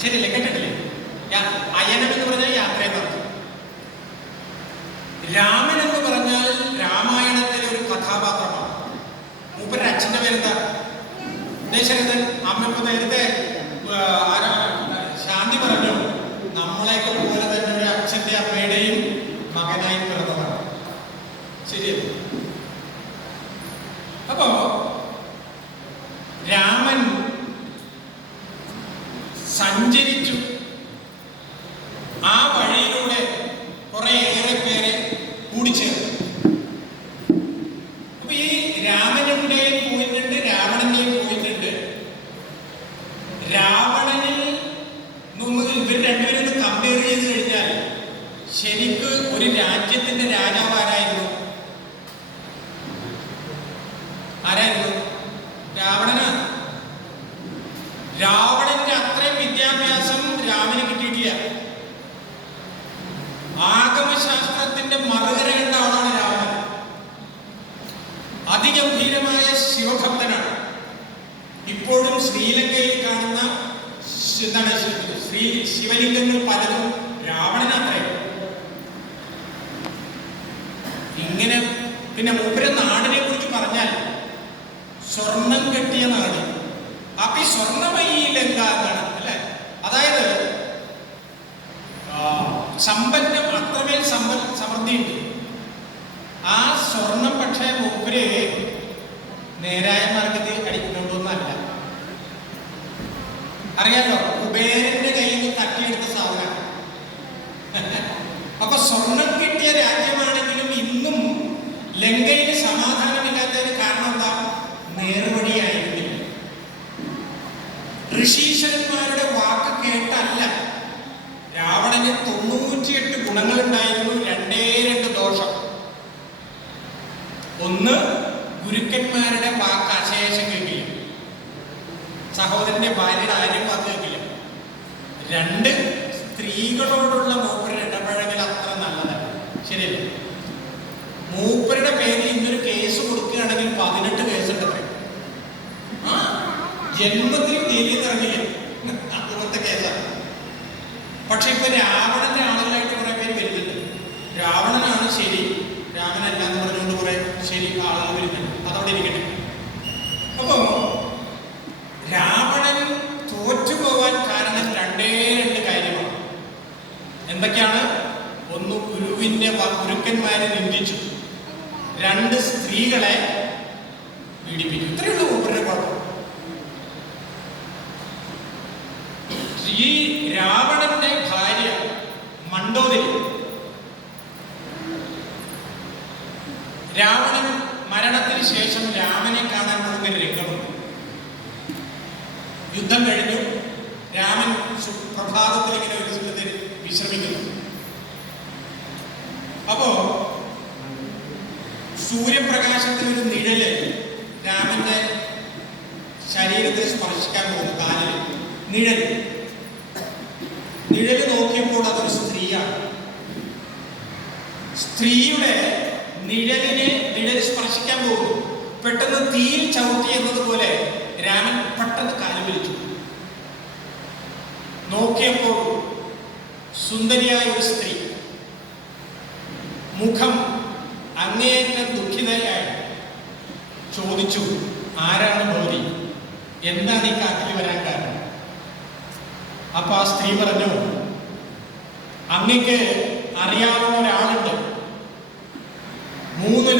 ശരിയല്ലേ? കേട്ടിട്ടില്ലേ? അയനം എന്ന് പറഞ്ഞാൽ യാത്ര എന്നർത്ഥം. രാമൻ എന്ന് പറഞ്ഞാൽ രാമായണത്തിലെ ഒരു കഥാപാത്രമാണ്. മൂപ്പരുടെ അച്ഛൻ്റെ പേരെന്താ? ദശരഥൻ. അമ്മ നേരത്തെ ശാന്തി പറഞ്ഞു, നമ്മളെയൊക്കെ പോലെ തന്നെ ഒരു അച്ഛൻ്റെ അമ്മയുടെയും മകനായി പിറന്നതാണ്. ശരിയല്ലേ? അപ്പോ രാമൻ സഞ്ചരിച്ചു. ആ വഴിയിലൂടെ കുറേയേറെ പേരെ കൂടിച്ചേർന്നു. അപ്പൊ ഈ രാമനുടെയും പോയിട്ടുണ്ട്, രാവണന്റെയും പോയിട്ടുണ്ട്. രാവണനിൽ ഇവർ രണ്ടുപേരും ഒന്ന് കമ്പയർ ചെയ്ത് കഴിഞ്ഞാൽ ശരിക്ക് ഒരു രാജ്യത്തിന്റെ രാജാവ് ആരായിരുന്നു? രാവണനാ. രാവണന്റെ അത്രയും വിദ്യാഭ്യാസം രാമന് കിട്ടിയിട്ടില്ല. ആഗമശാസ്ത്രത്തിന്റെ മറുകര കണ്ട ആളാണ് രാവണൻ. അതിഗംഭീരമായ ശിവഭക്തനാണ്. ഇപ്പോഴും ശ്രീലങ്കയിൽ കാണുന്ന ശിവലിംഗങ്ങൾ പലതും രാവണനാത്രേ. ഇങ്ങനെ പിന്നെ മൂപ്പരെ നാടിനെ കുറിച്ച് പറഞ്ഞാൽ സ്വർണം കെട്ടിയ നാട്. അപ്പൊ ഈ സ്വർണമയി ലങ്ക എന്നാണ് അല്ലെ. അതായത് സമ്പന്നം, അത്രമേൽ സമൃദ്ധിയുണ്ട്. ആ സ്വർണം പക്ഷേ മൂപ്പര് നേരായ മാർഗത്തിൽ അടിക്കൊണ്ടൊന്നല്ല. അറിയാലോ, കുബേരന്റെ കയ്യിൽ നിന്ന് തട്ടിയെടുത്ത സാധനം. അപ്പൊ സ്വർണം കിട്ടിയ രാജ്യമാണെങ്കിലും ഇന്നും ലങ്കയിൽ സമാധാനമില്ലാത്തതിന് കാരണം എന്താ? നേർവഴിയായിരുന്നില്ല. ഋഷീശ്വരന്മാരുടെ വാക്ക് കേട്ടല്ല. രാവണന് 98 ഗുണങ്ങളുണ്ടായിരുന്നു, 2 ദോഷം. ഒന്ന്, ഗുരുക്കന്മാരുടെ വാക്ക് അശേഷം കേൾക്കില്ല. സഹോദരന്റെ ഭാര്യയുടെ ആരും വാക്ക് കേൾക്കില്ല. 2, സ്ത്രീകളോടുള്ള മൂപ്പരുടെ ഇടപഴകൽ അത്ര നല്ലതല്ല. ശരിയല്ലേ? മൂപ്പരുടെ പേരിൽ ഇന്നൊരു കേസ് കൊടുക്കുകയാണെങ്കിൽ 18 കേസുണ്ട്. ജന്മത്തിൽ ജയിലിൽ ഇറങ്ങില്ല, അങ്ങനത്തെ കേസാണ്. പക്ഷെ ഇപ്പൊ രാവണന്റെ ആളുകളായിട്ട് കുറെ പേര് വരുന്നുണ്ട്. രാവണനാണ് ശരി, രാമനല്ല എന്ന് പറഞ്ഞുകൊണ്ട് കുറെ ശരി ആളുകൾ വരുന്നുണ്ട്. അതവിടെ ഇരിക്കട്ടെ. അപ്പോ രാവണൻ തോറ്റുപോകാൻ കാരണം 2 കാര്യമാണ്. എന്തൊക്കെയാണ്? ഒന്ന്, ഗുരുക്കന്മാരെ നിന്ദിച്ചു. 2, സ്ത്രീകളെ പീഡിപ്പിച്ചു. ഇത്രയുള്ള മൂപ്പരുടെ കുഴപ്പം. ഈ രാവണന്റെ ഭാര്യ മണ്ഡോദരി, രാവണൻ മരണത്തിന് ശേഷം രാമനെ കാണാൻ പോകുന്ന രംഗമുണ്ട്. യുദ്ധം കഴിഞ്ഞു, രാമൻ പ്രഭാതത്തിൽ ഇങ്ങനെ ഒരു സ്ഥലത്തിൽ വിശ്രമിക്കുന്നു. അപ്പോ സൂര്യപ്രകാശത്തിനൊരു നിഴല് രാമന്റെ ശരീരത്തിൽ സ്പർശിക്കാൻ പോകുന്നു. കാലിൽ നിഴല് നോക്കിയപ്പോൾ അതൊരു സ്ത്രീയാണ്. സ്ത്രീയുടെ നിഴല് സ്പർശിക്കാൻ പോകുന്നു. പെട്ടെന്ന് തീയിൽ ചവിട്ടി എന്നതുപോലെ രാമൻ പെട്ടെന്ന് കാല് വലിച്ചു. നോക്കിയപ്പോൾ സുന്ദരിയായ ഒരു സ്ത്രീ, മുഖം അങ്ങേയറ്റം ദുഃഖിതയായി. ചോദിച്ചു, ആരാണ് ഗൗരി? എന്താണ് ഈ കാട്ടിൽ വരാൻ കാരണം? അപ്പൊ ആ സ്ത്രീ പറഞ്ഞു, അങ്ങക്ക് അറിയാവുന്ന ഒരാളുണ്ട്, 3